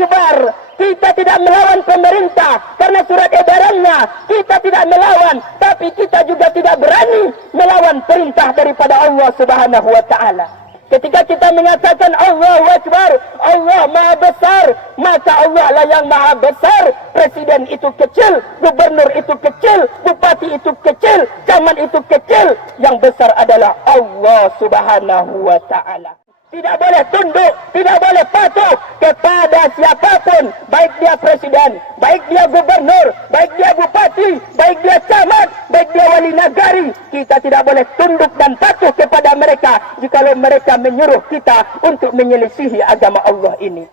Akbar. Kita tidak melawan pemerintah karena surat edarannya. Kita tidak melawan, tapi kita juga tidak berani melawan perintah daripada Allah Subhanahu wa taala. Ketika kita mengatakan Allahu Akbar, Allah Maha Besar, maka Allah lah yang Maha Besar. Presiden itu kecil, gubernur itu kecil, bupati itu kecil, camat itu kecil. Yang besar adalah Allah Subhanahu wa taala. Tidak boleh tunduk, tidak boleh patuh kepada siapapun, baik dia presiden, baik dia gubernur, baik dia bupati, baik dia camat, baik dia wali nagari. Kita tidak boleh tunduk dan patuh kepada mereka jikalau mereka menyuruh kita untuk menyelisihi agama Allah ini.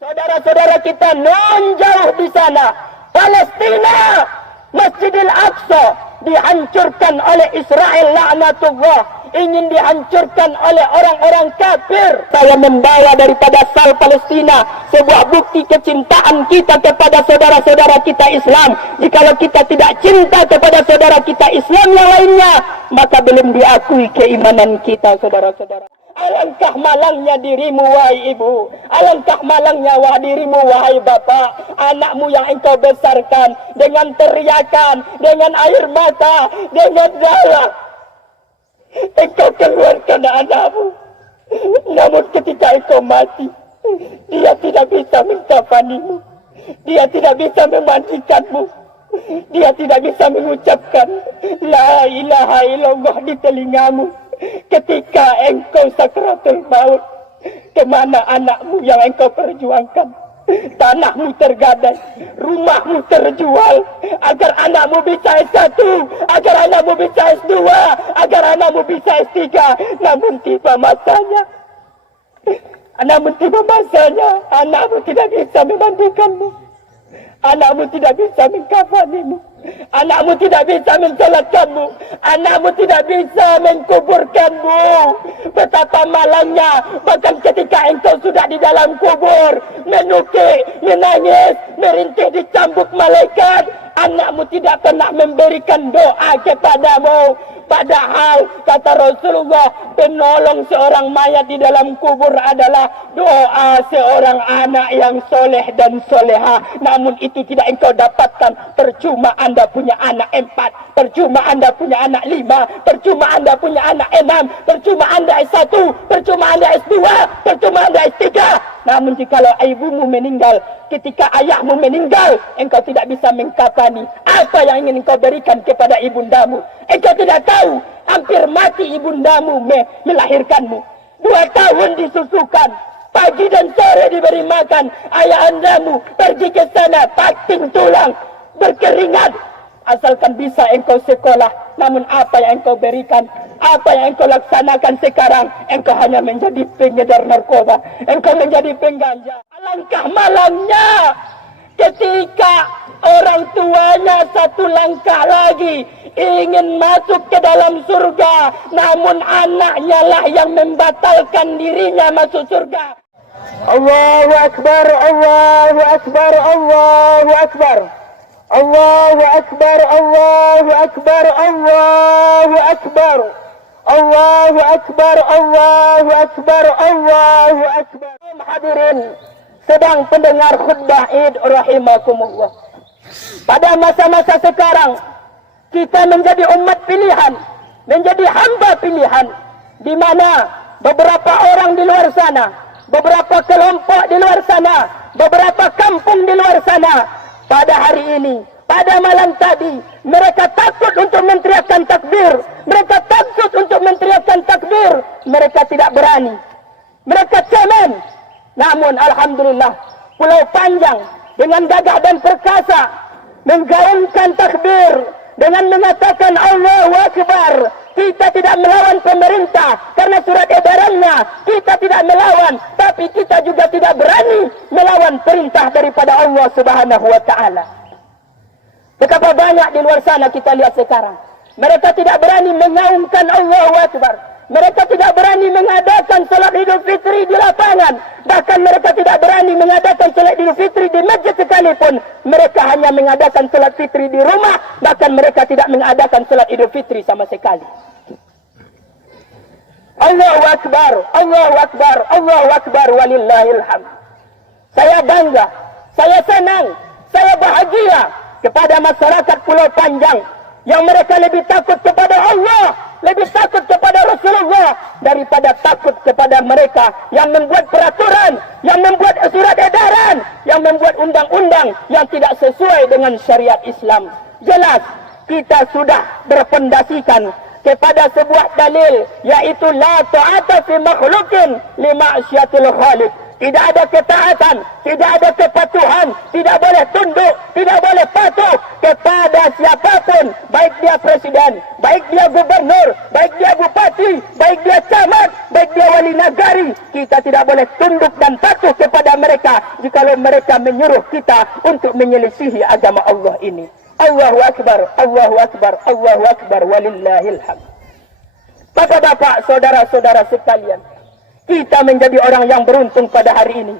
Saudara-saudara kita non jauh di sana, Palestina, Masjidil Aqsa dihancurkan oleh Israel laknatullah. Ingin dihancurkan oleh orang-orang kafir. Saya membawa daripada Sal Palestina sebuah bukti kecintaan kita kepada saudara-saudara kita Islam. Jikalau kita tidak cinta kepada saudara kita Islam yang lainnya, maka belum diakui keimanan kita, saudara-saudara. Alangkah malangnya dirimu wahai ibu, alangkah malangnya dirimu wahai bapak. Anakmu yang engkau besarkan dengan teriakan, dengan air mata, dengan darah, engkau keluarkan anakmu. Namun ketika engkau mati, dia tidak bisa mengkafanimu, dia tidak bisa memandikanmu, dia tidak bisa mengucapkan la ilaha illallah di telingamu. Ketika engkau sakratul maut, kemana anakmu yang engkau perjuangkan? Tanahmu tergadai, rumahmu terjual, agar anakmu bisa S1, agar anakmu bisa S2, agar anakmu bisa S3. Namun tiba masanya, anakmu tidak bisa memandikanmu, anakmu tidak bisa mengkafanimu, anakmu tidak bisa mensolatkanmu, anakmu tidak bisa mengkuburkanmu. Betapa malangnya, bahkan ketika engkau sudah di dalam kubur, menukik, menangis, merintih dicambuk malaikat, anakmu tidak pernah memberikan doa kepadamu. Padahal kata Rasulullah, penolong seorang mayat di dalam kubur adalah doa seorang anak yang soleh dan soleha. Namun itu tidak engkau dapatkan. Percuma anda punya anak 4, percuma anda punya anak 5, percuma anda punya anak 6, percuma anda S1, percuma anda S2, percuma anda S3. Namun jikalau ibumu meninggal, ketika ayahmu meninggal, engkau tidak bisa mengkafani. Apa yang ingin engkau berikan kepada ibundamu? Engkau tidak tahu, hampir mati ibundamu melahirkanmu. 2 tahun disusukan, pagi dan sore diberi makan. Ayah andamu pergi ke sana, pating tulang, berkeringat. Asalkan bisa engkau sekolah, namun apa yang engkau berikan, apa yang engkau laksanakan sekarang, engkau hanya menjadi pengedar narkoba, engkau menjadi pengganja. Alangkah malangnya ketika orang tuanya satu langkah lagi ingin masuk ke dalam surga, namun anaknya lah yang membatalkan dirinya masuk surga. Allahu Akbar, Allahu Akbar, Allahu Akbar, Allahu Akbar, Allahu Akbar, Allahu Akbar, Allahu Akbar, Allahu Akbar, Allahu Akbar. Hadirin sedang pendengar khutbah Id rahimakumullah. Pada masa-masa sekarang kita menjadi umat pilihan, menjadi hamba pilihan, di mana beberapa orang di luar sana, beberapa kelompok di luar sana, beberapa kampung di luar sana, pada hari ini, pada malam tadi, mereka takut untuk menteriakkan takbir, mereka takut untuk menteriakkan takbir, mereka tidak berani, mereka cemen. Namun alhamdulillah, Pulau Panjang dengan gagah dan perkasa menggaungkan takbir dengan mengatakan Allahu Akbar. Kita tidak melawan pemerintah karena surat edarannya. Kita tidak melawan, tapi kita juga tidak berani melawan perintah daripada Allah Subhanahu wa taala. Betapa banyak di luar sana kita lihat sekarang, mereka tidak berani mengaumkan Allahu Akbar. Mereka tidak berani mengadakan salat Idul Fitri di lapangan. Bahkan mereka tidak berani mengadakan salat Idul Fitri di masjid sekalipun. Mereka hanya mengadakan salat fitri di rumah. Bahkan mereka tidak mengadakan salat Idul Fitri sama sekali. Allahu Akbar, Allahu Akbar, Allahu Akbar walillahil hamd. Saya bangga, saya senang, saya bahagia kepada masyarakat Pulau Panjang yang mereka lebih takut kepada Allah, lebih takut kepada Rasulullah daripada takut kepada mereka yang membuat peraturan, yang membuat surat edaran, yang membuat undang-undang yang tidak sesuai dengan syariat Islam. Jelas kita sudah berpondasikan kepada sebuah dalil, yaitu la ta'ata fi makhluqin li ma'syiatil khaliq. Tidak ada ketaatan, tidak ada kepatuhan, tidak boleh tunduk, tidak boleh patuh kepada siapapun, baik dia presiden, baik dia gubernur, baik dia bupati, baik dia camat, baik dia wali nagari. Kita tidak boleh tunduk dan patuh kepada mereka jikalau mereka menyuruh kita untuk menyelisihi agama Allah ini. Allahu Akbar, Allahu Akbar, Allahu Akbar, walillahil hamd. Bapak-bapak, saudara-saudara sekalian, kita menjadi orang yang beruntung pada hari ini.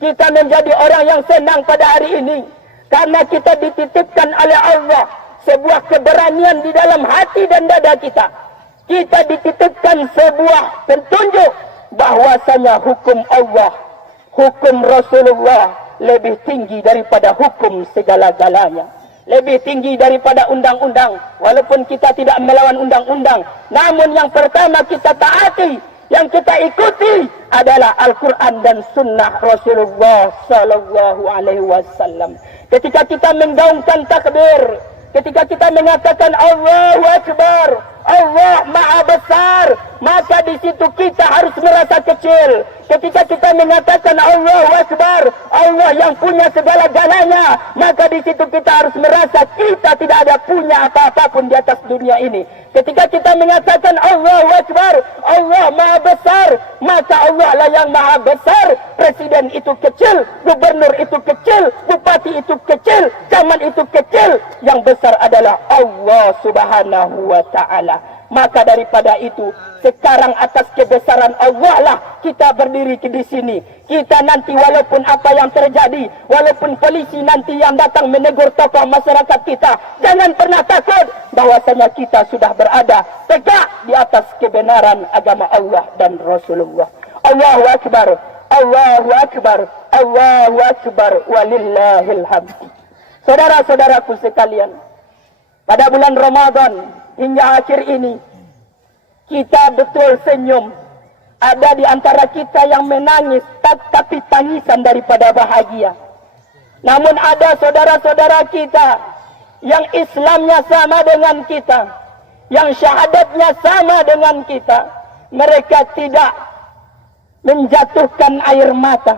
Kita menjadi orang yang senang pada hari ini. Karena kita dititipkan oleh Allah sebuah keberanian di dalam hati dan dada kita. Kita dititipkan sebuah petunjuk bahwasanya hukum Allah, hukum Rasulullah lebih tinggi daripada hukum segala-galanya. Lebih tinggi daripada undang-undang. Walaupun kita tidak melawan undang-undang, namun yang pertama kita taati, yang kita ikuti adalah Al-Quran dan Sunnah Rasulullah Sallallahu Alaihi Wasallam. Ketika kita menggaungkan takbir, ketika kita mengatakan Allahu Akbar, Allah Maha Besar, maka di situ kita harus merasa kecil. Ketika kita mengatakan Allahu Akbar, Allah yang punya segala-galanya, maka di situ kita harus merasa kita tidak ada punya apa-apa pun di atas dunia ini. Ketika kita mengatakan Allahu Akbar, Allah Maha Besar, maka Allah lah yang Maha Besar. Presiden itu kecil, gubernur itu kecil, bupati itu kecil, camat itu kecil. Yang besar adalah Allah Subhanahu wa Ta'ala. Maka daripada itu, sekarang atas kebesaran Allah lah kita berdiri di sini. Kita nanti walaupun apa yang terjadi, walaupun polisi nanti yang datang menegur tokoh masyarakat kita, jangan pernah takut bahwasanya kita sudah berada tegak di atas kebenaran agama Allah dan Rasulullah. Allahu Akbar, Allahu Akbar, Allahu Akbar, walillahil hamd. Saudara-saudaraku sekalian, pada bulan Ramadan hingga akhir ini, kita betul senyum. Ada di antara kita yang menangis, tapi tangisan daripada bahagia. Namun ada saudara-saudara kita yang Islamnya sama dengan kita, yang syahadatnya sama dengan kita. Mereka tidak menjatuhkan air mata,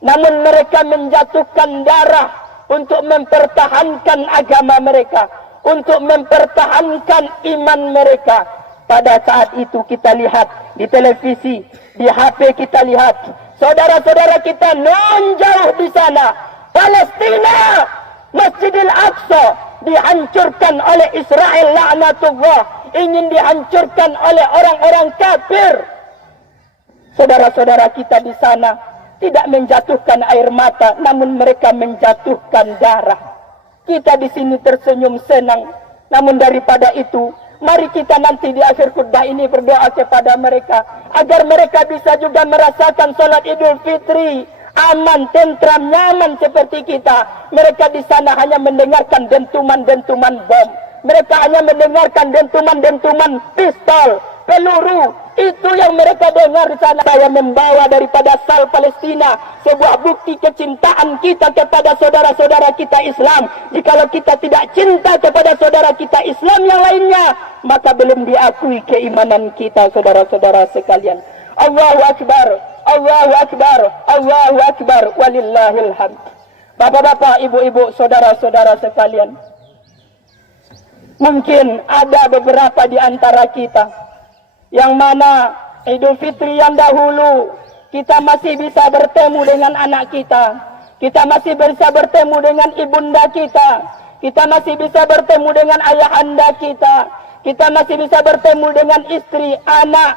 namun mereka menjatuhkan darah untuk mempertahankan agama mereka, untuk mempertahankan iman mereka. Pada saat itu kita lihat di televisi, di HP kita lihat saudara-saudara kita non jauh di sana, Palestina, Masjidil Aqsa dihancurkan oleh Israel laknatullah, ingin dihancurkan oleh orang-orang kafir. Saudara-saudara kita di sana tidak menjatuhkan air mata, namun mereka menjatuhkan darah. Kita di sini tersenyum senang. Namun daripada itu, mari kita nanti di akhir khutbah ini berdoa kepada mereka agar mereka bisa juga merasakan salat Idul Fitri aman, tentram, nyaman seperti kita. Mereka di sana hanya mendengarkan dentuman-dentuman bom. Mereka hanya mendengarkan dentuman-dentuman pistol, peluru. Itu yang mereka dengar di sana. Saya membawa daripada Sal Palestina sebuah bukti kecintaan kita kepada saudara-saudara kita Islam. Jikalau kita tidak cinta kepada saudara kita Islam yang lainnya, maka belum diakui keimanan kita, saudara-saudara sekalian. Allahu Akbar, Allahu Akbar, Allahu Akbar, walillahil hamd. Bapak-bapak, ibu-ibu, saudara-saudara sekalian, mungkin ada beberapa di antara kita yang mana Idul Fitri yang dahulu kita masih bisa bertemu dengan anak kita, kita masih bisa bertemu dengan ibunda kita, kita masih bisa bertemu dengan ayahanda kita masih bisa bertemu dengan istri, anak,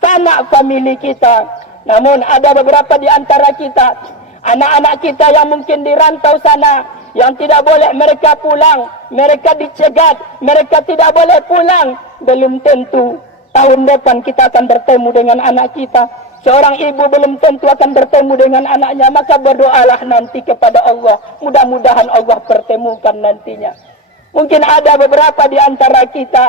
sanak famili kita. Namun ada beberapa di antara kita, anak-anak kita yang mungkin di rantau sana, yang tidak boleh mereka pulang, mereka dicegat, mereka tidak boleh pulang. Belum tentu tahun depan kita akan bertemu dengan anak kita. Seorang ibu belum tentu akan bertemu dengan anaknya, maka berdoalah nanti kepada Allah. Mudah-mudahan Allah pertemukan nantinya. Mungkin ada beberapa di antara kita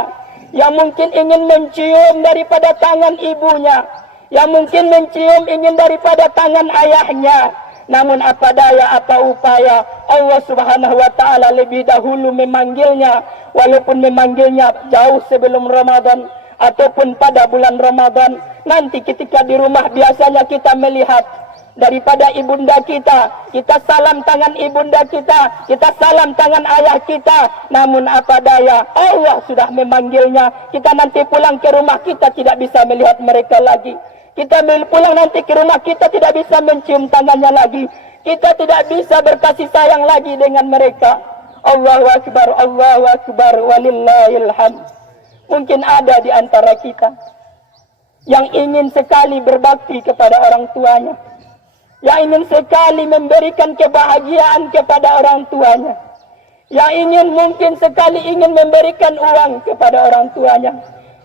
yang mungkin ingin mencium daripada tangan ibunya, yang mungkin mencium ingin daripada tangan ayahnya. Namun apa daya, apa upaya, Allah Subhanahu wa taala lebih dahulu memanggilnya, walaupun memanggilnya jauh sebelum Ramadan ataupun pada bulan Ramadan. Nanti ketika di rumah biasanya kita melihat daripada ibunda kita, kita salam tangan ibunda kita salam tangan ayah kita. Namun apa daya, Allah sudah memanggilnya. Kita nanti pulang ke rumah, kita tidak bisa melihat mereka lagi. Kita pulang nanti ke rumah, kita tidak bisa mencium tangannya lagi. Kita tidak bisa berkasih sayang lagi dengan mereka. Allahu Akbar, Allahu Akbar, walillahil hamd. Mungkin ada di antara kita yang ingin sekali berbakti kepada orang tuanya, yang ingin sekali memberikan kebahagiaan kepada orang tuanya, yang mungkin sekali ingin memberikan uang kepada orang tuanya,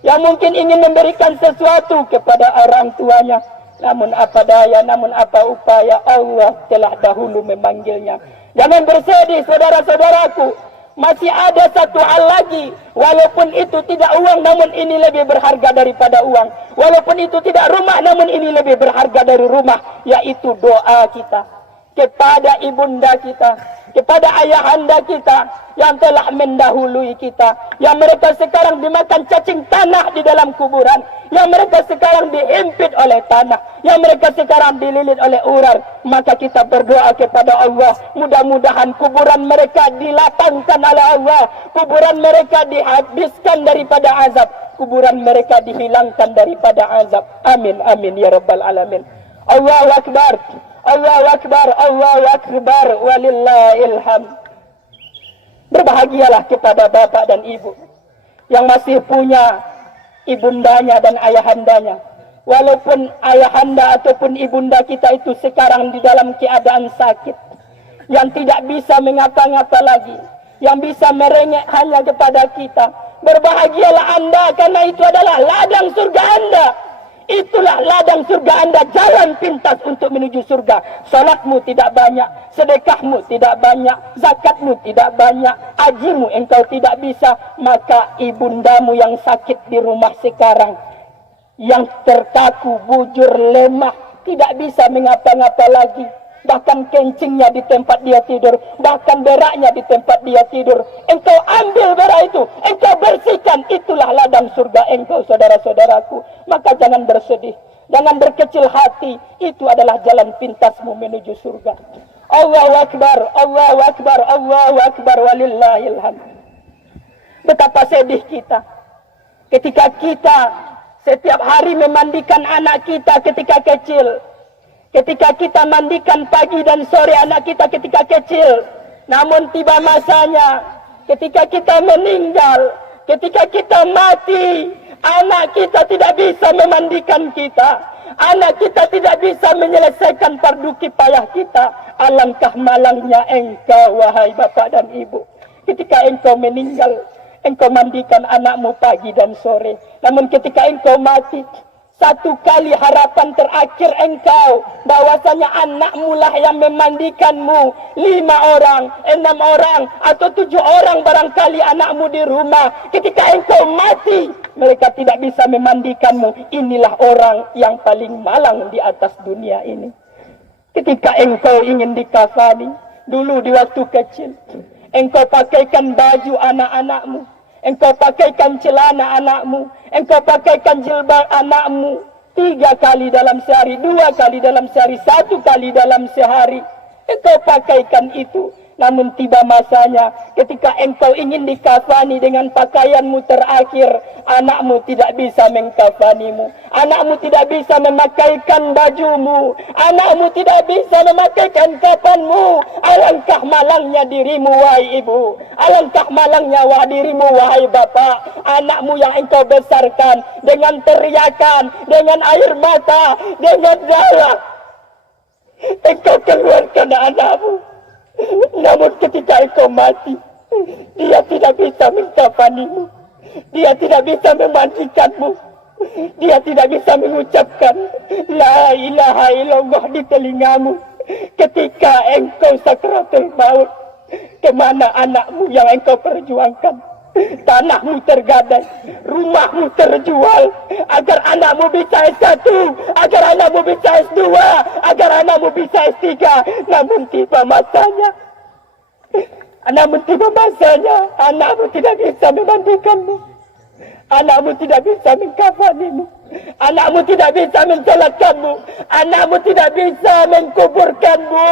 yang mungkin ingin memberikan sesuatu kepada orang tuanya. Namun apa daya, namun apa upaya, Allah telah dahulu memanggilnya. Jangan bersedih saudara-saudaraku. Masih ada satu hal lagi. Walaupun itu tidak uang, namun ini lebih berharga daripada uang. Walaupun itu tidak rumah, namun ini lebih berharga dari rumah. Yaitu doa kita kepada ibunda kita, kepada ayahanda kita yang telah mendahului kita, yang mereka sekarang dimakan cacing tanah di dalam kuburan, yang mereka sekarang dihimpit oleh tanah, yang mereka sekarang dililit oleh ular. Maka kita berdoa kepada Allah, mudah-mudahan kuburan mereka dilapangkan oleh Allah, kuburan mereka dihabiskan daripada azab, kuburan mereka dihilangkan daripada azab. Amin, amin ya rabbal alamin. Allahu Akbar, Allahu Akbar, Allahu Akbar, walillahil hamd. Berbahagialah kepada bapak dan ibu yang masih punya ibundanya dan ayahandanya. Walaupun ayahanda ataupun ibunda kita itu sekarang di dalam keadaan sakit, yang tidak bisa mengapa-ngapa lagi, yang bisa merengek hanya kepada kita. Berbahagialah anda, karena itu adalah ladang surga anda. Itulah ladang surga anda, jalan pintas untuk menuju surga. Salatmu tidak banyak, sedekahmu tidak banyak, zakatmu tidak banyak, hajimu engkau tidak bisa. Maka ibundamu yang sakit di rumah sekarang, yang terkaku, bujur, lemah, tidak bisa mengapa-ngapa lagi, bahkan kencingnya di tempat dia tidur, bahkan beraknya di tempat dia tidur, engkau ambil berak itu, engkau bersihkan. Itulah ladang surga engkau, saudara-saudaraku. Maka jangan bersedih, jangan berkecil hati. Itu adalah jalan pintasmu menuju surga. Allahu Akbar, Allahu Akbar, Allahu Akbar, walillahil hamd. Betapa sedih kita ketika kita setiap hari memandikan anak kita ketika kecil, ketika kita mandikan pagi dan sore anak kita ketika kecil. Namun tiba masanya ketika kita meninggal, ketika kita mati, anak kita tidak bisa memandikan kita, anak kita tidak bisa menyelesaikan fardu kifayah kita. Alangkah malangnya engkau, wahai bapak dan ibu, ketika engkau meninggal, engkau mandikan anakmu pagi dan sore. Namun ketika engkau mati, satu kali harapan terakhir engkau, bahwasanya anakmu lah yang memandikanmu. 5 orang, 6 orang, atau 7 orang barangkali anakmu di rumah. Ketika engkau mati, mereka tidak bisa memandikanmu. Inilah orang yang paling malang di atas dunia ini. Ketika engkau ingin dikafani, dulu di waktu kecil, engkau pakaikan baju anak-anakmu, engkau pakaikan celana anakmu, engkau pakaikan jilbab anakmu 3 kali dalam sehari, 2 kali dalam sehari, 1 kali dalam sehari. Engkau pakaikan itu. Namun tiba masanya ketika engkau ingin dikafani dengan pakaianmu terakhir, anakmu tidak bisa mengkafanimu, anakmu tidak bisa memakaikan bajumu, anakmu tidak bisa memakaikan kafanmu. Alangkah malangnya dirimu, wahai ibu, alangkah malangnya dirimu, wahai bapak. Anakmu yang engkau besarkan dengan teriakan, dengan air mata, dengan darah, engkau keluarkan anakmu. Namun ketika engkau mati, dia tidak bisa mengkafanimu, dia tidak bisa memandikanmu, Dia tidak bisa mengucapkan La ilaha illallah di telingamu ketika engkau sakratul maut. Kemana anakmu yang engkau perjuangkan? Tanahmu tergadai, rumahmu terjual agar anakmu bisa S1, agar anakmu bisa S2, agar anakmu bisa S3. Namun tiba masanya, anakmu tidak bisa memandikanmu, anakmu tidak bisa mengkafanimu, anakmu tidak bisa mensolatkanmu, anakmu tidak bisa mengkuburkanmu.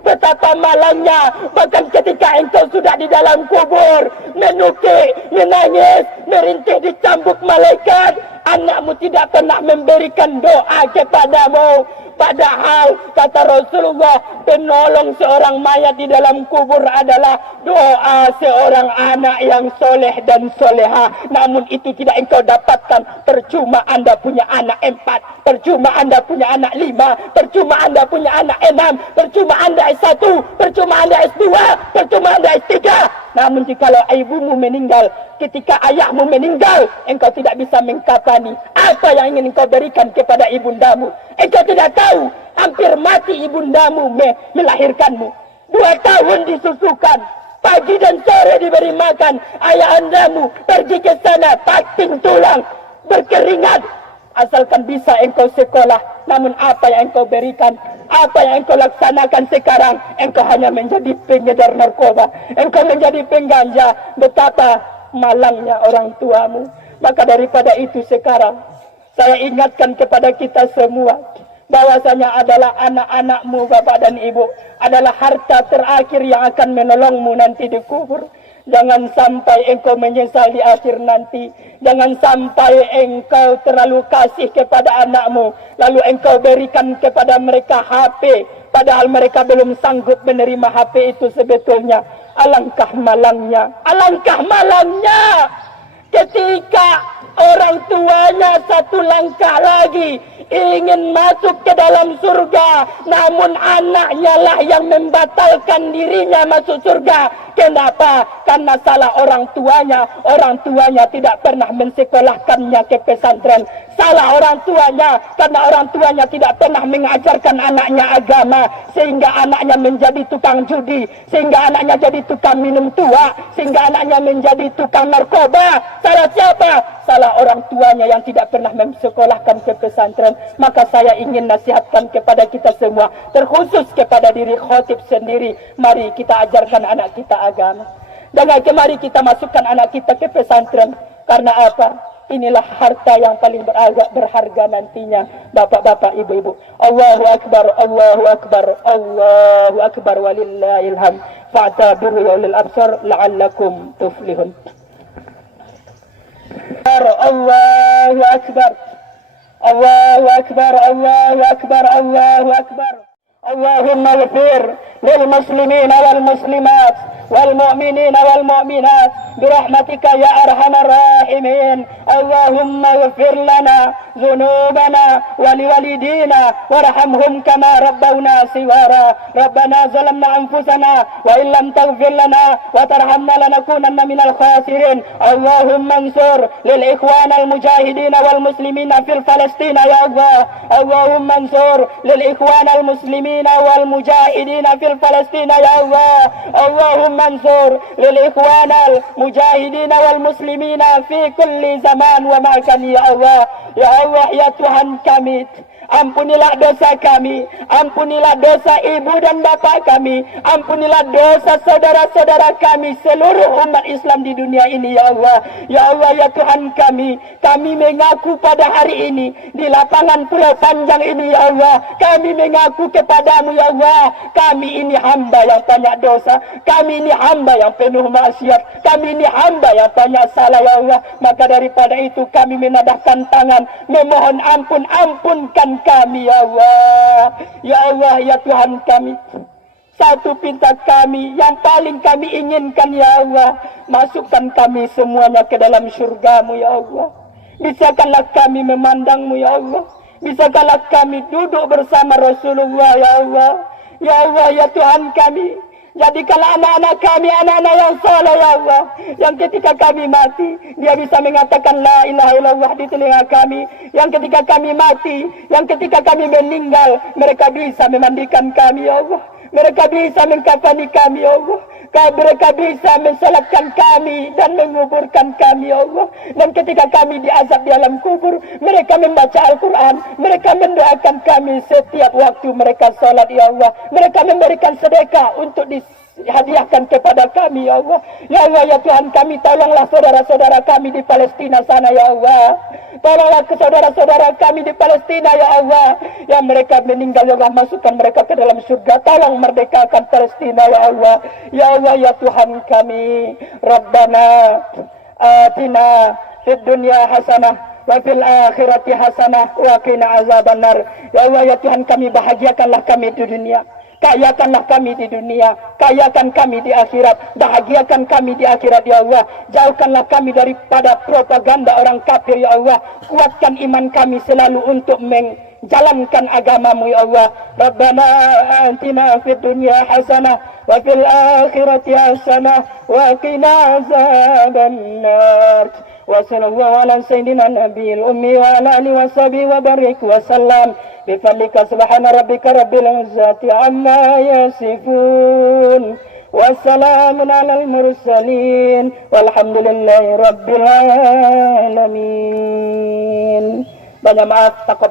Betapa malangnya, bahkan ketika engkau sudah di dalam kubur, menukik, menangis, merintih dicambuk malaikat, anakmu tidak pernah memberikan doa kepadamu. Padahal kata Rasulullah, penolong seorang mayat di dalam kubur adalah doa seorang anak yang soleh dan soleha. Namun itu tidak engkau dapatkan. Percuma anda punya anak 4, percuma anda punya anak 5, percuma anda punya anak 6, percuma anda S1, percuma anda S2, percuma anda S3. Namun jikalau ibumu meninggal, ketika ayahmu meninggal, engkau tidak bisa mengkafani. Apa yang ingin engkau berikan kepada ibundamu? Engkau tidak tahu, hampir mati ibundamu melahirkanmu. 2 tahun disusukan, pagi dan sore diberi makan. Ayahandamu pergi ke sana, pating tulang, berkeringat. Asalkan bisa engkau sekolah. Namun apa yang engkau berikan? Apa yang engkau laksanakan sekarang? Engkau hanya menjadi pengedar narkoba, engkau menjadi pengganja. Betapa malangnya orang tuamu. Maka daripada itu sekarang saya ingatkan kepada kita semua, bahwasanya adalah anak-anakmu, bapak dan ibu, adalah harta terakhir yang akan menolongmu nanti di kubur. Jangan sampai engkau menyesal di akhir nanti. Jangan sampai engkau terlalu kasih kepada anakmu, lalu engkau berikan kepada mereka HP, padahal mereka belum sanggup menerima HP itu sebetulnya. Alangkah malangnya, alangkah malangnya ketika orang tuanya satu langkah lagi ingin masuk ke dalam surga, namun anaknya lah yang membatalkan dirinya masuk surga. Kenapa? Karena salah orang tuanya. Orang tuanya tidak pernah mensekolahkannya ke pesantren. Salah orang tuanya karena orang tuanya tidak pernah mengajarkan anaknya agama, sehingga anaknya menjadi tukang judi, sehingga anaknya jadi tukang minum tua, sehingga anaknya menjadi tukang narkoba. Salah siapa? Salah orang tuanya yang tidak pernah mensekolahkan ke pesantren. Maka saya ingin nasihatkan kepada kita semua, terkhusus kepada diri khotib sendiri, mari kita ajarkan anak kita agama. Jangan kemari kita masukkan anak kita ke pesantren. Karena apa? Inilah harta yang paling berharga nantinya, bapak-bapak, ibu-ibu. Allahu Akbar, Allahu Akbar, Allahu Akbar, walillahil hamd. Fa'tabiru ya ulil absar la'allakum tuflihun. Allahu Akbar, Allahu Akbar, Allahu Akbar, Allahu Akbar. Allahumma ighfir lil muslimina wal muslimat wal mu'minina wal mu'minat برحمتك يا أرحم الراحمين. اللهم اغفر لنا ذنوبنا ولوالدينا وارحمهم كما ربونا صغارا. ربنا ظلمنا أنفسنا وإن لم تغفر لنا وترحمنا لنكونن من الخاسرين. اللهم انصر للإخوان المجاهدين والمسلمين في فلسطين يا الله. اللهم انصر للإخوان المسلمين والمجاهدين في فلسطين يا الله. اللهم انصر للإخوان المجاهدين والmuslimin fi kulli zaman wa makan ya Allah. Ya Allah, ya Tuhan kami, ampunilah dosa kami, ampunilah dosa ibu dan bapak kami, ampunilah dosa saudara-saudara kami, seluruh umat Islam di dunia ini ya Allah. Ya Allah, ya Tuhan kami mengaku pada hari ini di lapangan Pulau Panjang ini ya Allah, kami mengaku kepadamu ya Allah, kami ini hamba yang banyak dosa, kami ini hamba yang penuh maksiat, kami ini hamba yang banyak salah ya Allah. Maka daripada itu kami menadahkan tangan memohon ampun, ampunkan kami ya Allah. Ya Allah, ya Tuhan kami, satu pinta kami yang paling kami inginkan ya Allah, masukkan kami semuanya ke dalam syurgamu ya Allah. Bisakanlah kami memandangmu ya Allah, bisakanlah kami duduk bersama Rasulullah ya Allah. Ya Allah, ya Tuhan kami, Jadikanlah anak-anak kami anak-anak yang saleh ya Allah, yang ketika kami mati dia bisa mengatakan la ilaha illallah di telinga kami, yang ketika kami mati, yang ketika kami meninggal mereka bisa memandikan kami ya Allah, mereka bisa mengkafani kami ya Allah, mereka bisa mensalatkan kami dan menguburkan kami ya Allah. Dan ketika kami diazab di alam kubur, mereka membaca Al-Quran, mereka mendoakan kami setiap waktu mereka salat ya Allah, mereka memberikan sedekah untuk dihadiahkan kepada kami ya Allah. Ya Allah ya Tuhan kami, tolonglah saudara-saudara kami di Palestina sana ya Allah, tolonglah ke saudara-saudara kami di Palestina ya Allah, yang mereka meninggal ya Allah, masukkan mereka ke dalam surga, tolong merdekakan Palestina ya Allah. Ya Allah ya Tuhan kami, Rabbana atina fid dunya hasanah wa fil akhirati hasanah wa qina azabannar. Ya Allah ya Tuhan kami, bahagiakanlah kami di dunia, kayakanlah kami di dunia, kayakan kami di akhirat, bahagiakan kami di akhirat ya Allah. Jauhkanlah kami daripada propaganda orang kafir ya Allah. Kuatkan iman kami selalu untuk menjalankan agamamu ya Allah. Rabbana atina fid dunya hasanah wa fil akhirati hasanah wa qina azabannar. Wa sallallahu ala sayyidina nabiyil ummi wa ala alihi wa sahbihi wa barik wa sallam. Bifadlika subhana rabbika rabbil izzati amma yasifun. Wassalamun alal mursalin. Walhamdulillahi rabbil alamin. Banyak maaf, takut.